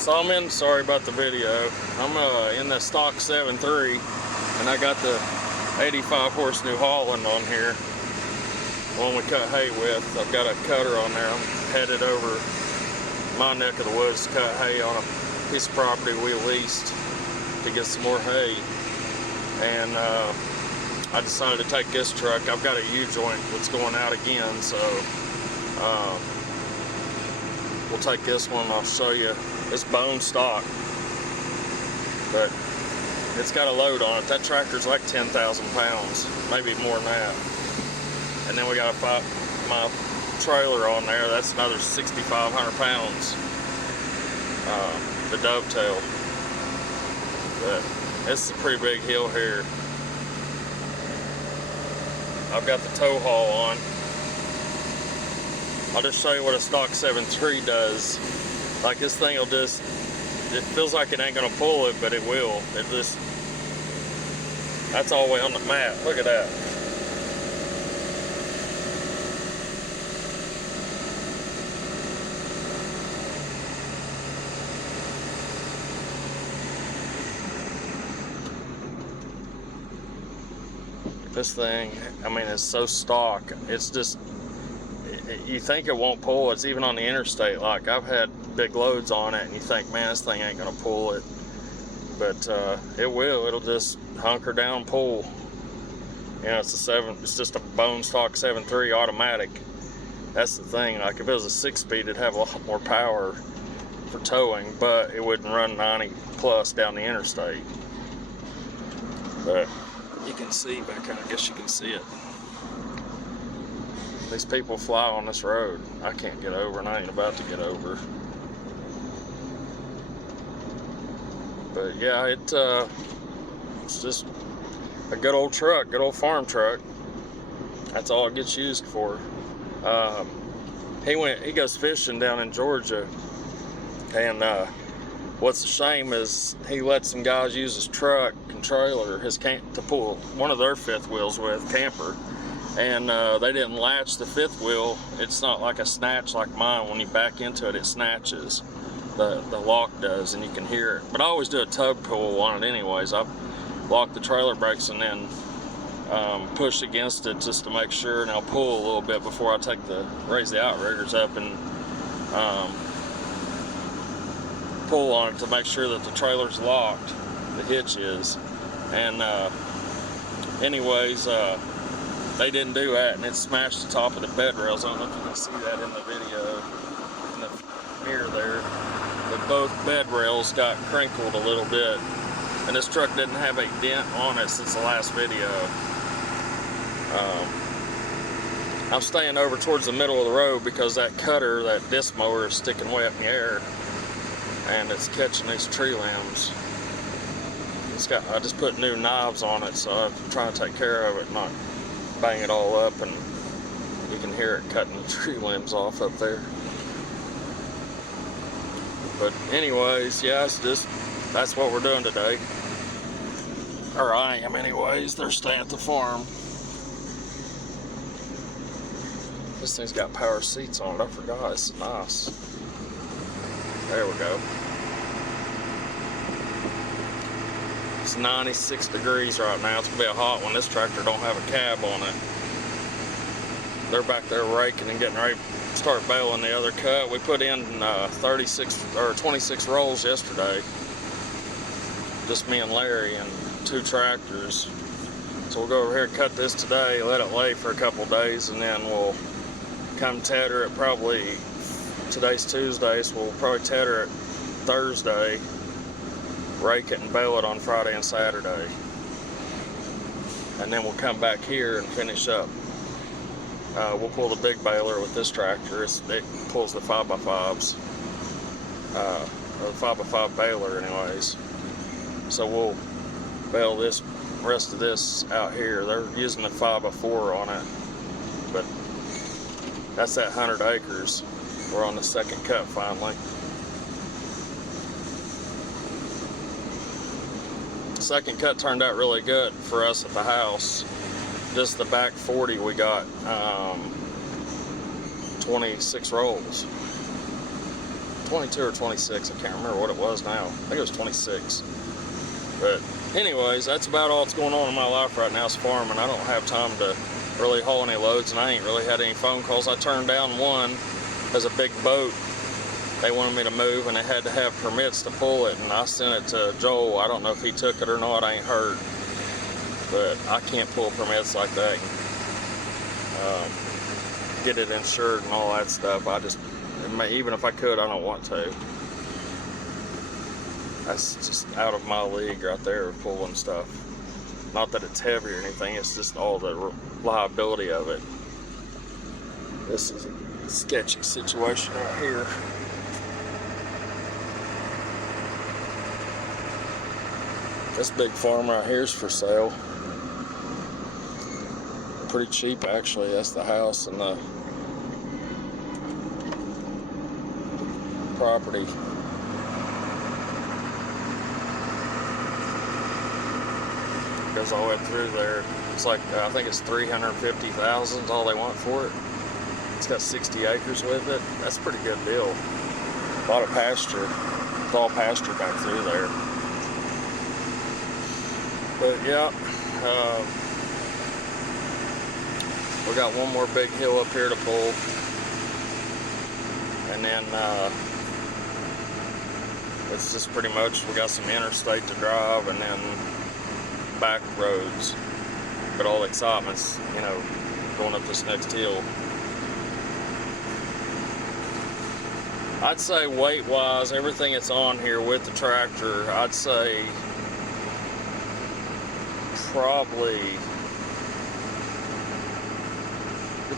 So sorry about the video. I'm in the stock 7.3 and I got the 85 horse New Holland on here. The one we cut hay with. I've got a cutter on there. I'm headed over my neck of the woods to cut hay on a piece of property we leased to get some more hay. And I decided to take this truck. I've got a U-joint that's going out again, so we'll take this one. I'll show you. It's bone stock, but it's got a load on it. That tractor's like 10,000 pounds, maybe more than that. And then we got my trailer on there. That's another 6,500 pounds. The dovetail. But it's a pretty big hill here. I've got the tow haul on. I'll just show you what a stock 7.3 does. Like this thing will just, it feels like it ain't gonna pull it, but it will. It just, that's all the way on the mat. Look at that. This thing, I mean, it's so stock. It's just, you think it won't pull. It's even on the interstate. Like, I've had big loads on it and you think, man, this thing ain't gonna pull it, but it will. It'll just hunker down, pull. You know, it's just a bone stock 7.3 automatic. That's the thing. Like, if it was a 6-speed, it'd have a lot more power for towing, but it wouldn't run 90 plus down the interstate. But you can see back here, I guess you can see it. These people fly on this road. I can't get over, and I ain't about to get over. But yeah, it's just a good old truck, good old farm truck. That's all it gets used for. He goes fishing down in Georgia, and what's a shame is he let some guys use his truck and trailer, his camp, to pull one of their fifth wheels with, camper. And they didn't latch the fifth wheel. It's not like a snatch like mine. When you back into it, it snatches. The lock does, and you can hear it. But I always do a tug pull on it anyways. I lock the trailer brakes and then push against it just to make sure, and I'll pull a little bit before I raise the outriggers up and pull on it to make sure that the trailer's locked, the hitch is. And anyways, they didn't do that, and it smashed the top of the bed rails. I don't know if you can see that in the video, in the mirror there. But both bed rails got crinkled a little bit, and this truck didn't have a dent on it since the last video. I'm staying over towards the middle of the road because that cutter, that disc mower, is sticking way up in the air, and it's catching these tree limbs. I just put new knives on it, so I'm trying to take care of it, not bang it all up, and you can hear it cutting the tree limbs off up there. But anyways, yeah, that's what we're doing today. Or I am anyways. They're staying at the farm. This thing's got power seats on it. I forgot. It's nice. There we go. It's 96 degrees right now. It's gonna be a hot one. This tractor don't have a cab on it. They're back there raking and getting ready to start baling the other cut. We put in 26 rolls yesterday. Just me and Larry and 2 tractors. So we'll go over here and cut this today, let it lay for a couple days, and then we'll come tedder it probably, today's Tuesday, so we'll probably tedder it Thursday, rake it and bale it on Friday and Saturday. And then we'll come back here and finish up. We'll pull the big baler with this tractor. It pulls the 5x5s, or the 5x5 baler anyways. So we'll bale this rest of this out here. They're using the 5x4 on it, but that's that 100 acres. We're on the second cut finally. The second cut turned out really good for us at the house. Just the back 40 we got 26 rolls. 22 or 26. I can't remember what it was now. I think it was 26. But anyways, that's about all that's going on in my life right now is farming. I don't have time to really haul any loads, and I ain't really had any phone calls. I turned down one as a big boat. They wanted me to move, and they had to have permits to pull it, and I sent it to Joel. I don't know if he took it or not. I ain't heard. But I can't pull permits like that. Get it insured and all that stuff. Even if I could, I don't want to. That's just out of my league right there, pulling stuff. Not that it's heavy or anything, it's just all the liability of it. This is a sketchy situation right here. This big farm right here is for sale. Pretty cheap, actually. That's the house and the property. Goes all the way through there. It's like, I think it's $350,000 is all they want for it. It's got 60 acres with it. That's a pretty good deal. A lot of pasture. It's all pasture back through there. But yeah, we got one more big hill up here to pull, and then it's just pretty much, we got some interstate to drive and then back roads. But all the excitement's, you know, going up this next hill. I'd say weight wise, everything that's on here with the tractor, I'd say you're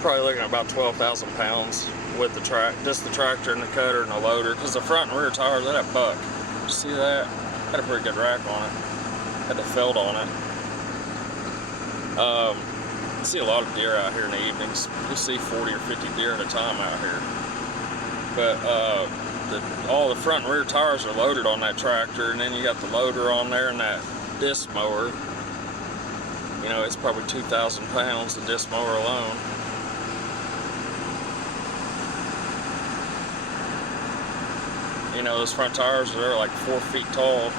probably looking at about 12,000 pounds with the just the tractor and the cutter and the loader, because the front and rear tires, that had buck. You see that? Had a pretty good rack on it. Had the felt on it. You see a lot of deer out here in the evenings. You see 40 or 50 deer at a time out here. But all the front and rear tires are loaded on that tractor, and then you got the loader on there and that disc mower. You know, it's probably 2,000 pounds, the disc mower alone. You know, those front tires are like 4 feet tall,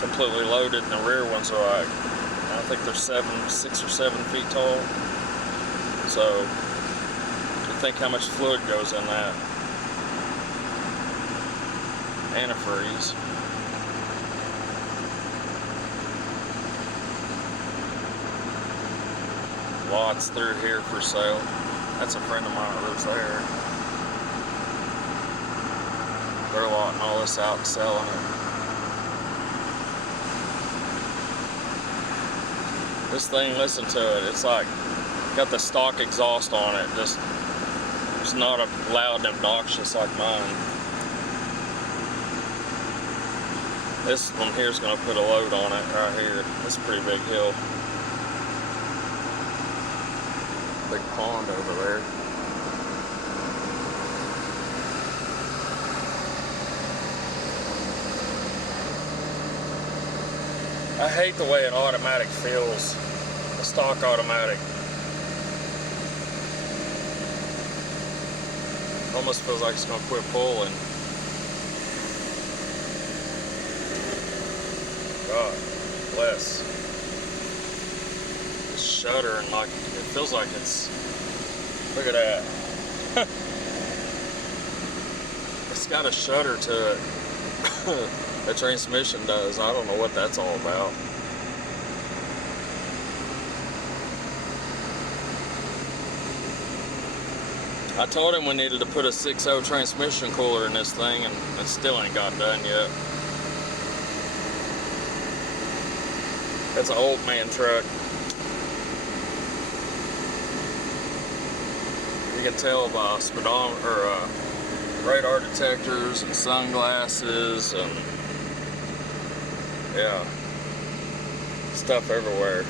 completely loaded, and the rear ones are like, I think they're 6 or 7 feet tall. So, you think how much fluid goes in that. Antifreeze. Lots through here for sale. That's a friend of mine that lives there. They're lotting all this out and selling it. This thing, listen to it. It's like got the stock exhaust on it. Just it's not loud and obnoxious like mine. This one here is going to put a load on it right here. It's a pretty big hill. Big pond over there. I hate the way an automatic feels, a stock automatic. Almost feels like it's going to quit pulling. God bless. It's shuddering like, it feels like it's, look at that. It's got a shudder to it. The transmission does. I don't know what that's all about. I told him we needed to put a 6.0 transmission cooler in this thing, and it still ain't got done yet. It's an old man truck. You can tell by speedometer or radar detectors and sunglasses and yeah, stuff everywhere.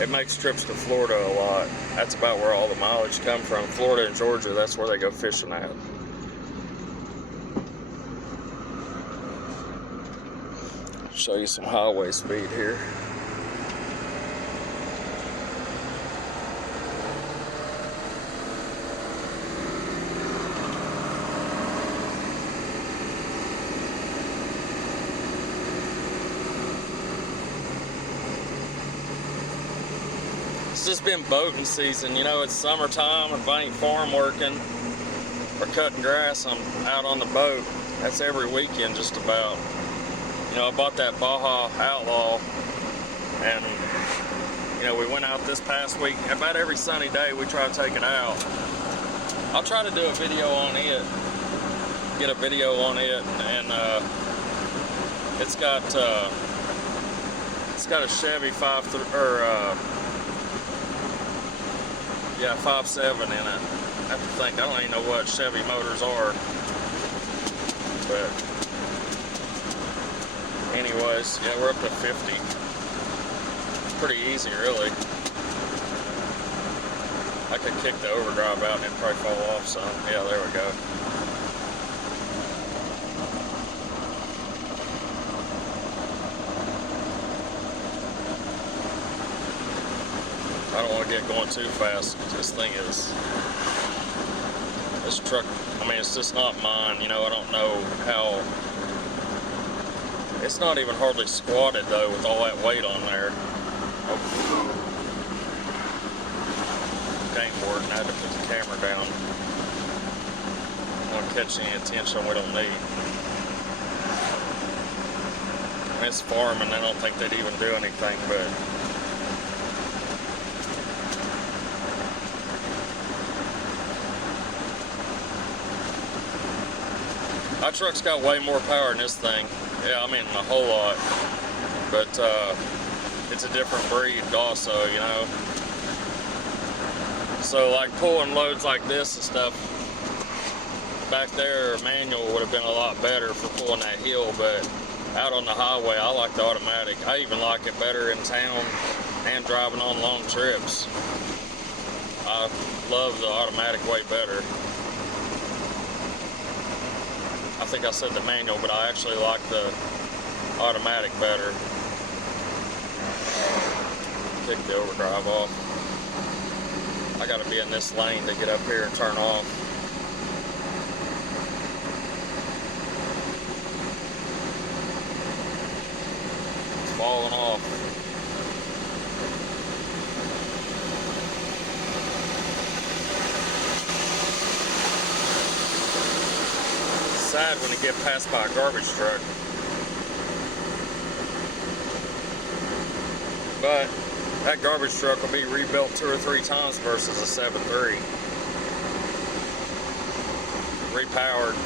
It makes trips to Florida a lot. That's about where all the mileage come from. Florida and Georgia, that's where they go fishing at. Show you some highway speed here. It's just been boating season. You know, it's summertime. If I ain't farm working or cutting grass, I'm out on the boat. That's every weekend just about. You know, I bought that Baja Outlaw, and you know, we went out this past week. About every sunny day we try to take it out. I'll try to do a video on it, get a video on it, and it's got a Chevy 5.7 in it. I have to think. I don't even know what Chevy motors are, but anyways, yeah, we're up to 50. Pretty easy, really. I could kick the overdrive out and it'd probably fall off some. Yeah, there we go. I don't want to get going too fast. This truck, I mean, it's just not mine. You know, I don't know how. It's not even hardly squatted though with all that weight on there. Oh. Game board, and I had to put the camera down. Don't catch any attention we don't need. I mean, it's farming. I don't think they'd even do anything, but my truck's got way more power than this thing. Yeah, I mean a whole lot. But it's a different breed also, you know. So like pulling loads like this and stuff, back there manual would have been a lot better for pulling that hill, but out on the highway I like the automatic. I even like it better in town and driving on long trips. I love the automatic way better. I think I said the manual, but I actually like the automatic better. Kick the overdrive off. I gotta be in this lane to get up here and turn off. It's falling off. It's sad when you get passed by a garbage truck. But that garbage truck will be rebuilt 2 or 3 times versus a 7.3. Repowered.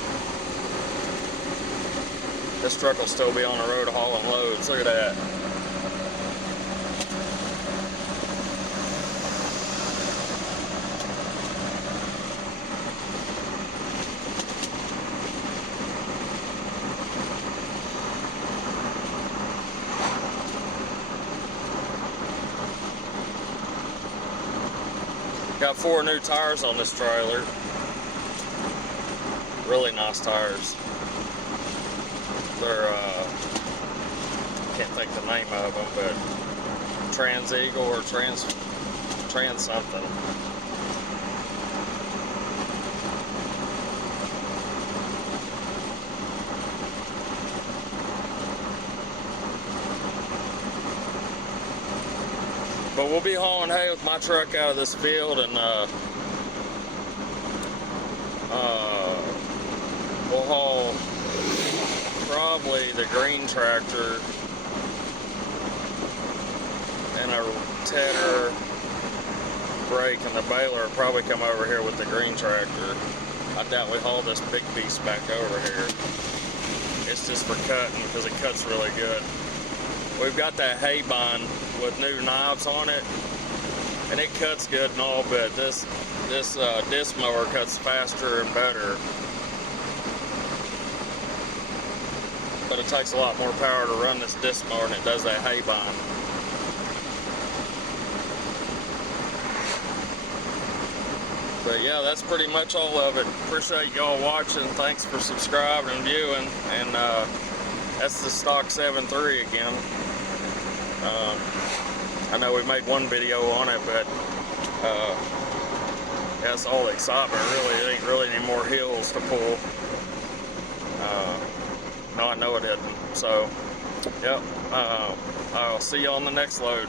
This truck will still be on the road hauling loads. Look at that. Got 4 new tires on this trailer. Really nice tires. They're, can't think the name of them, but Trans Eagle or Trans something. But we'll be hauling hay with my truck out of this field, and we'll haul probably the green tractor and a tedder brake, and the baler will probably come over here with the green tractor. I doubt we haul this big beast back over here. It's just for cutting because it cuts really good. We've got that hay bind with new knives on it, and it cuts good and all, but this disc mower cuts faster and better. But it takes a lot more power to run this disc mower than it does that hay bind. But yeah, that's pretty much all of it. Appreciate y'all watching. Thanks for subscribing and viewing. And that's the stock 7.3 again. I know we made one video on it, but that's all the excitement really. It ain't really any more hills to pull. No, I know it isn't. So, yep. I'll see you on the next load.